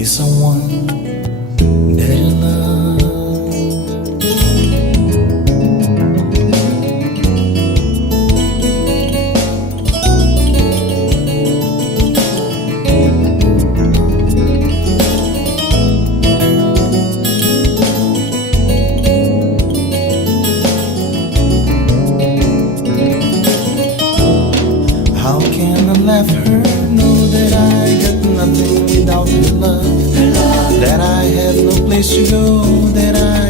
is someone that you love. How can I let her know that I got nothing without her love? That I have no place to go, that I